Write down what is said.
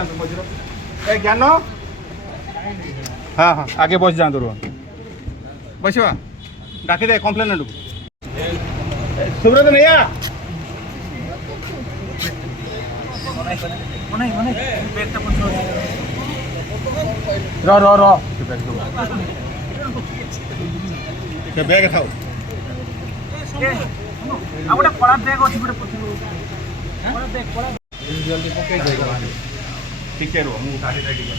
जाओ मजरो ए ज्ञान हाँ हाँ आगे बस जाओ रुह बसवा डाकी दे कम्प्लेन सुब्रत नहीं रो रो रो बैग था गोटे कला बैग अच्छी गोटे जल्दी पकई टिके रो मु गाड़ी रेडी कर